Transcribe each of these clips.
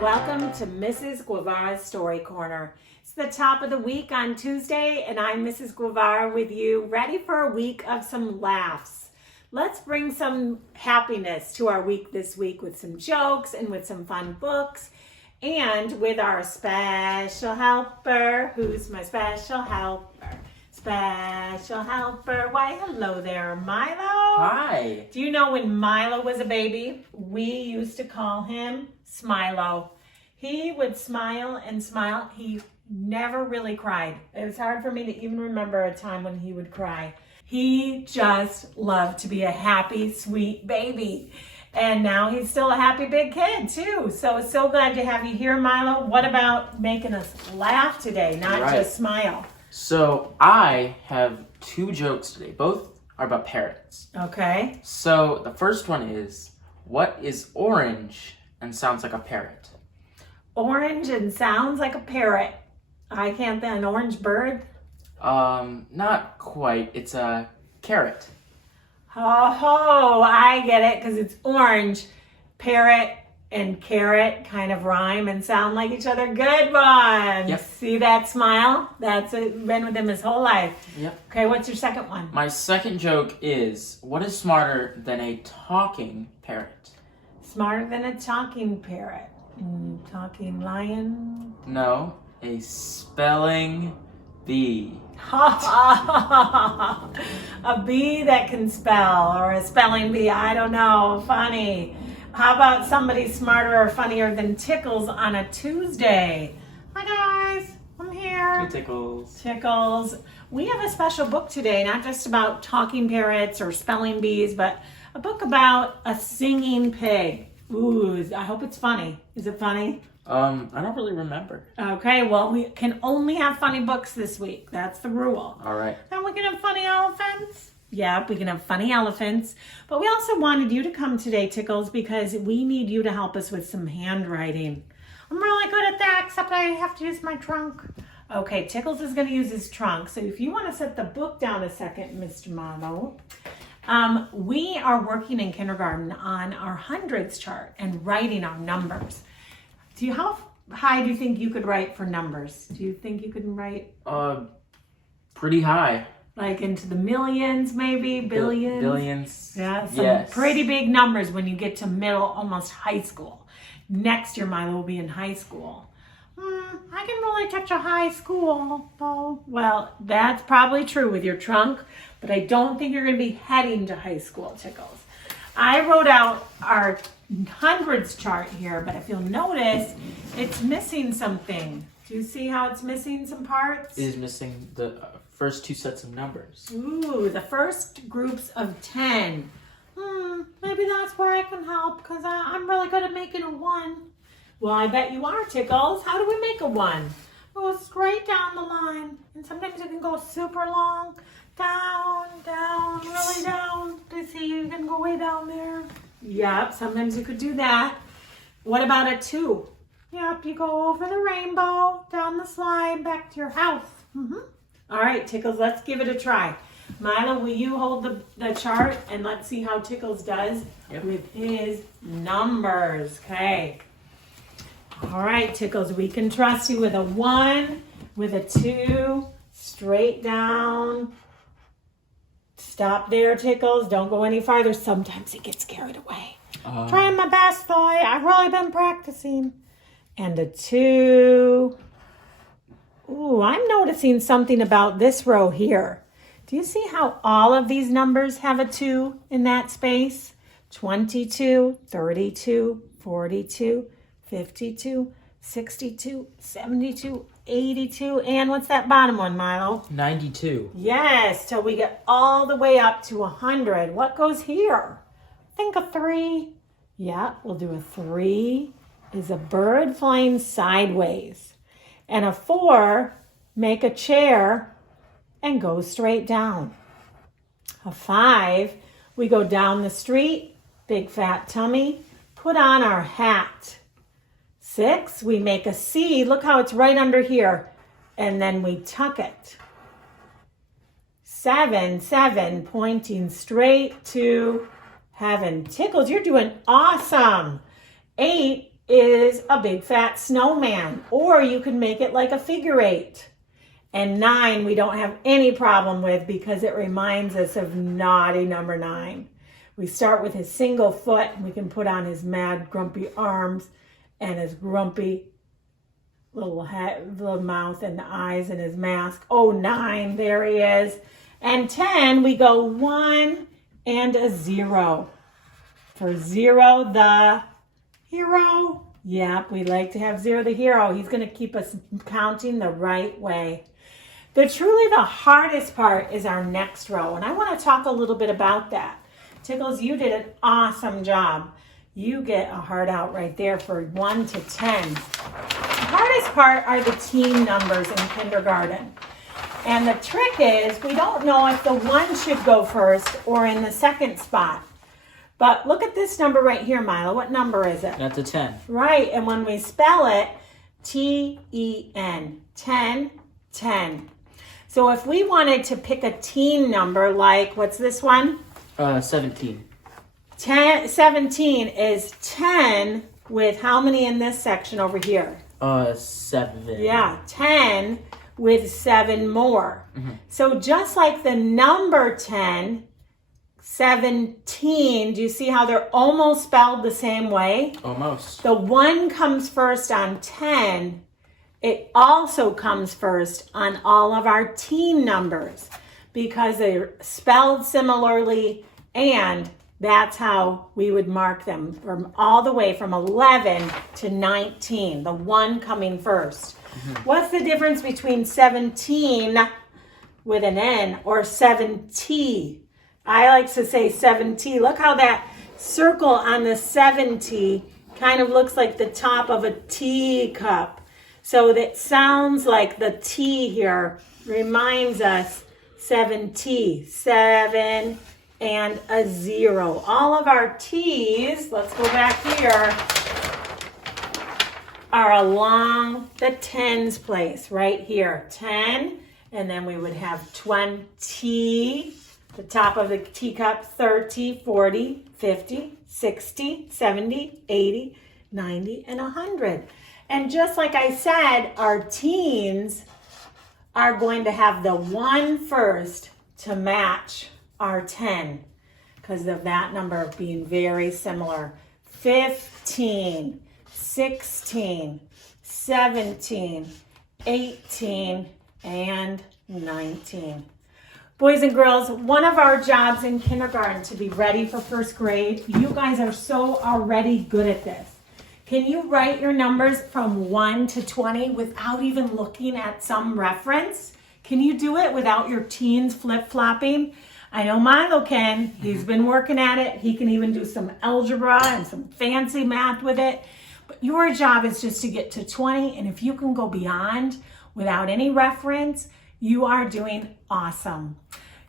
Welcome to Mrs. Guevara's Story Corner. It's the top of the week on Tuesday, and I'm Mrs. Guevara with you, ready for a week of some laughs. Let's bring some happiness to our week this week with some jokes and with some fun books and with our special helper. Who's my special helper? Special helper. Why, hello there, Milo. Hi. Do you know when Milo was a baby, we used to call him Smilo. He would smile and smile. He never really cried. It was hard for me to even remember a time when he would cry. He just loved to be a happy, sweet baby. And now he's still a happy big kid too. So glad to have you here, Milo. What about making us laugh today, not just smile? So I have two jokes today. Both are about parrots. Okay. So the first one is, what is orange and sounds like a parrot? Orange and sounds like a parrot. I can't think. An orange bird? Not quite. It's a carrot. Oh, I get it, because it's orange. Parrot and carrot kind of rhyme and sound like each other. Good one. Yep. See that smile? That's it. Been with him his whole life. Yep. Okay, what's your second one? My second joke is, what is smarter than a talking parrot? Smarter than a talking parrot. Talking lion? No, a spelling bee. A bee that can spell, or a spelling bee. I don't know. Funny. How about somebody smarter or funnier than Tickles on a Tuesday? Hi guys, I'm here. Hey, Tickles. Tickles. We have a special book today, not just about talking parrots or spelling bees, but a book about a singing pig. Ooh, I hope it's funny. Is it funny? I don't really remember. Okay, well, we can only have funny books this week. That's the rule. All right. And we can have funny elephants. Yep, we can have funny elephants. But we also wanted you to come today, Tickles, because we need you to help us with some handwriting. I'm really good at that, except I have to use my trunk. Okay, Tickles is going to use his trunk. So if you want to set the book down a second, Mr. Marlowe. We are working in kindergarten on our hundreds chart and writing our numbers. How high do you think you could write for numbers? Do you think you could write? Pretty high. Like into the millions, maybe? Billions? Billions. Yeah, some yes. Pretty big numbers when you get to middle, almost high school. Next year, Milo will be in high school. I can really touch a high school, though. Well, that's probably true with your trunk, but I don't think you're going to be heading to high school, Tickles. I wrote out our hundreds chart here, but if you'll notice, it's missing something. Do you see how it's missing some parts? It is missing the first two sets of numbers. Ooh, the first groups of 10. Maybe that's where I can help, because I'm really good at making a 1. Well, I bet you are, Tickles. How do we make a 1? Go straight down the line. And sometimes it can go super long. Down, down, really down. You see, you can go way down there. Yep, sometimes you could do that. What about a 2? Yep, you go over the rainbow, down the slide, back to your house. All right, Tickles, let's give it a try. Milo, will you hold the chart and let's see how Tickles does with his numbers. Okay. All right, Tickles, we can trust you with a 1, with a 2, straight down. Stop there, Tickles. Don't go any farther. Sometimes it gets carried away. Trying my best, though. I've really been practicing. And a 2. Ooh, I'm noticing something about this row here. Do you see how all of these numbers have a 2 in that space? 22, 32, 42, 52, 62, 72, 82, and what's that bottom one, Milo? 92. Yes, till we get all the way up to 100. What goes here? Think a 3. Yeah, we'll do a 3 is a bird flying sideways. And a 4, make a chair and go straight down. A 5, we go down the street, big fat tummy, put on our hat. 6, we make a C. Look how it's right under here. And then we tuck it. 7, pointing straight to heaven. Tickles, you're doing awesome. 8, is a big fat snowman, or you could make it like a figure 8. And 9 we don't have any problem with because it reminds us of naughty number 9. We start with his single foot and we can put on his mad grumpy arms and his grumpy little head, little mouth and the eyes and his mask. Oh, 9, there he is. And 10, we go 1 and a 0. For 0, the hero. Yep, we like to have 0, the hero. He's going to keep us counting the right way. Truly the hardest part is our next row, and I want to talk a little bit about that. Tickles, you did an awesome job. You get a heart out right there for 1 to 10. The hardest part are the teen numbers in kindergarten. And the trick is we don't know if the 1 should go first or in the second spot. But look at this number right here, Milo. What number is it? That's a 10. Right, and when we spell it, T-E-N, 10, 10. So if we wanted to pick a teen number like, what's this one? 17. 17 is 10 with how many in this section over here? 7. Yeah, 10 with 7 more. Mm-hmm. So just like the number 10, 17, do you see how they're almost spelled the same way? Almost. The 1 comes first on 10. It also comes first on all of our teen numbers because they're spelled similarly, and that's how we would mark them from all the way from 11 to 19, the 1 coming first. Mm-hmm. What's the difference between 17 with an N or 7T? I like to say 7T. Look how that circle on the 7T kind of looks like the top of a teacup. So that sounds like the T here reminds us 7T, 7 and a 0. All of our T's, let's go back here, are along the tens place right here. 10, and then we would have 20, the top of the teacup, 30, 40, 50, 60, 70, 80, 90, and 100. And just like I said, our teens are going to have the 1 first to match our 10 because of that number being very similar. 15, 16, 17, 18, and 19. Boys and girls, one of our jobs in kindergarten to be ready for first grade, you guys are so already good at this. Can you write your numbers from 1 to 20 without even looking at some reference? Can you do it without your teens flip-flopping? I know Milo can. He's been working at it. He can even do some algebra and some fancy math with it. But your job is just to get to 20, and if you can go beyond without any reference, you are doing awesome.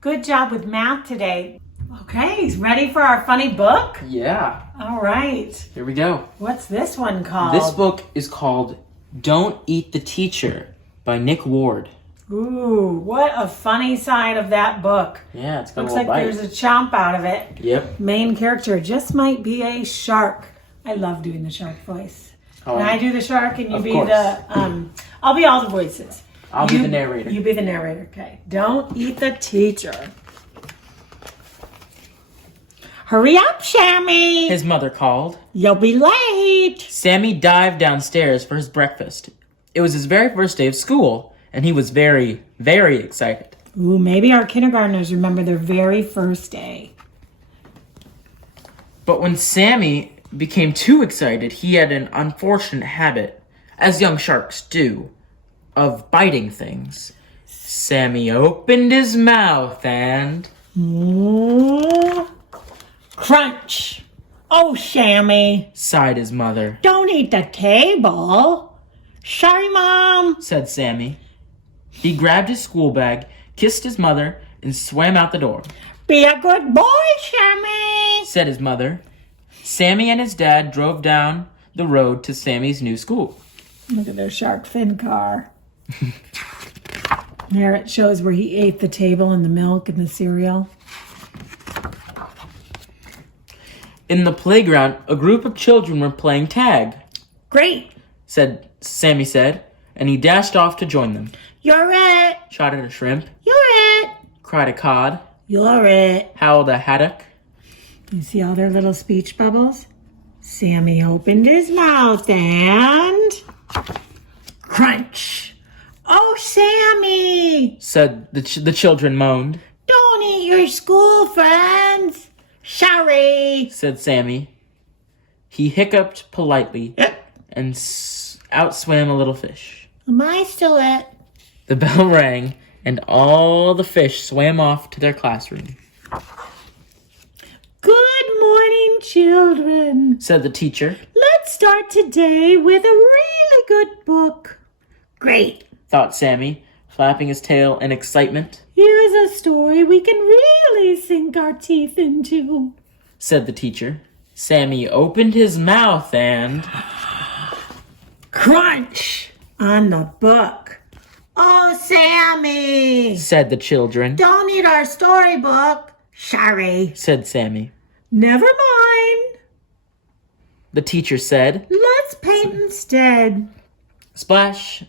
Good job with math today. Okay, ready for our funny book? Yeah. All right. Here we go. What's this one called? This book is called Don't Eat the Teacher by Nick Ward. Ooh, what a funny side of that book. Yeah, it's got Looks a like little bite. there's a chomp out of it. Yep. Main character just might be a shark. I love doing the shark voice. Can I do the shark and you Of be course. the, I'll be all the voices. I'll be the narrator. You be the narrator, okay. Don't eat the teacher. Hurry up, Sammy. His mother called. You'll be late. Sammy dived downstairs for his breakfast. It was his very first day of school, and he was very, very excited. Ooh, maybe our kindergartners remember their very first day. But when Sammy became too excited, he had an unfortunate habit, as young sharks do, of biting things. Sammy opened his mouth and... Ooh. Crunch. Oh, Sammy. sighed his mother. Don't eat the table. Sorry, Mom. Said Sammy. He grabbed his school bag, kissed his mother, and swam out the door. Be a good boy, Sammy. Said his mother. Sammy and his dad drove down the road to Sammy's new school. Look at their shark fin car. There it shows where he ate the table and the milk and the cereal. In the playground, a group of children were playing tag. Great. Sammy said, and he dashed off to join them. You're it. Shouted a shrimp, You're it. cried a cod, You're it. howled a haddock. You see all their little speech bubbles? Sammy opened his mouth and... crunch. Oh, Sammy! Said the children moaned. Don't eat your school friends. Sorry. Said Sammy. He hiccuped politely and outswam a little fish. Am I still it? The bell rang, and all the fish swam off to their classroom. Good morning, children. Said the teacher. Let's start today with a really good book. Great. Thought Sammy, flapping his tail in excitement. Here's a story we can really sink our teeth into. Said the teacher. Sammy opened his mouth and... crunch on the book. Oh, Sammy! Said the children. Don't eat our storybook. Sorry. Said Sammy. Never mind. The teacher said. Let's paint instead. Splish,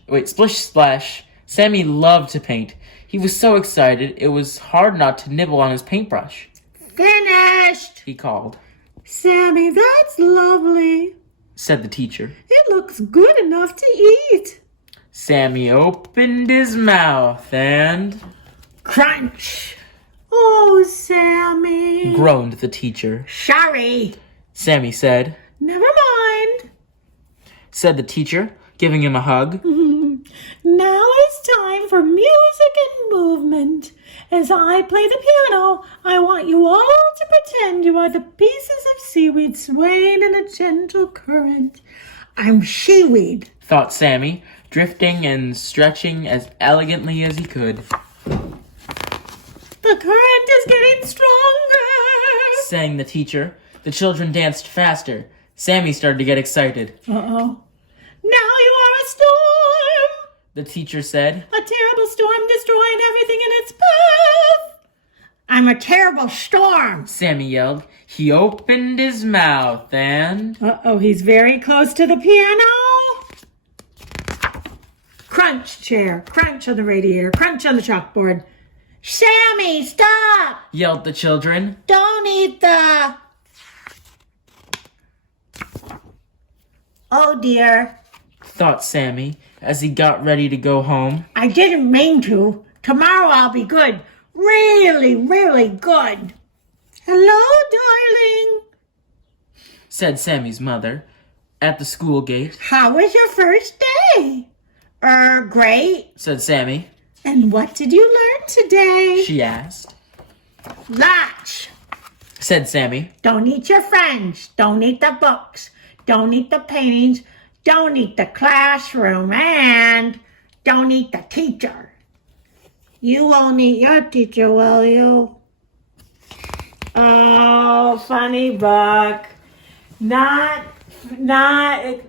splash. Sammy loved to paint. He was so excited, it was hard not to nibble on his paintbrush. Finished! He called. Sammy, that's lovely. Said the teacher. It looks good enough to eat. Sammy opened his mouth and... crunch. Oh, Sammy. groaned the teacher. Sorry. Sammy said. Never mind. Said the teacher, giving him a hug. Now it's time for music and movement. As I play the piano, I want you all to pretend you are the pieces of seaweed swaying in a gentle current. I'm seaweed, Thought Sammy, drifting and stretching as elegantly as he could. The current is getting stronger. Sang the teacher. The children danced faster. Sammy started to get excited. Uh-oh. Now you are a storm. The teacher said. A terrible storm destroying everything in its path. I'm a terrible storm. Sammy yelled. He opened his mouth and... Uh-oh, he's very close to the piano. Crunch chair, crunch on the radiator, crunch on the chalkboard. Sammy, stop! yelled the children. Don't eat the... Oh dear. Thought Sammy as he got ready to go home. I didn't mean to. Tomorrow I'll be good. Really, really good. Hello, darling. Said Sammy's mother at the school gate. How was your first day? Great. Said Sammy. And what did you learn today? She asked. Lots. Said Sammy. Don't eat your friends. Don't eat the books. Don't eat the paintings. Don't eat the classroom. And don't eat the teacher. You won't eat your teacher, will you? Oh, funny book. Not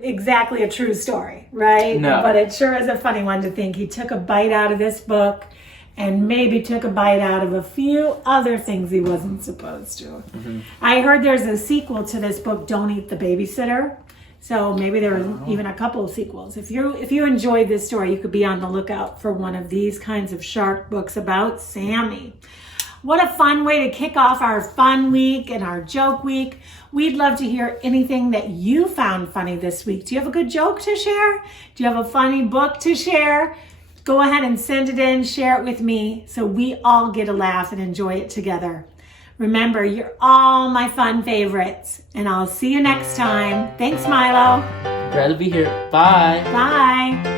exactly a true story, right? No. But it sure is a funny one to think he took a bite out of this book and maybe took a bite out of a few other things he wasn't supposed to. Mm-hmm. I heard there's a sequel to this book, Don't Eat the Babysitter. So maybe there was even a couple of sequels. If you enjoyed this story, you could be on the lookout for one of these kinds of shark books about Sammy. What a fun way to kick off our fun week and our joke week. We'd love to hear anything that you found funny this week. Do you have a good joke to share? Do you have a funny book to share? Go ahead and send it in, share it with me so we all get a laugh and enjoy it together. Remember, you're all my fun favorites, and I'll see you next time. Thanks, Milo. Glad to be here. Bye. Bye.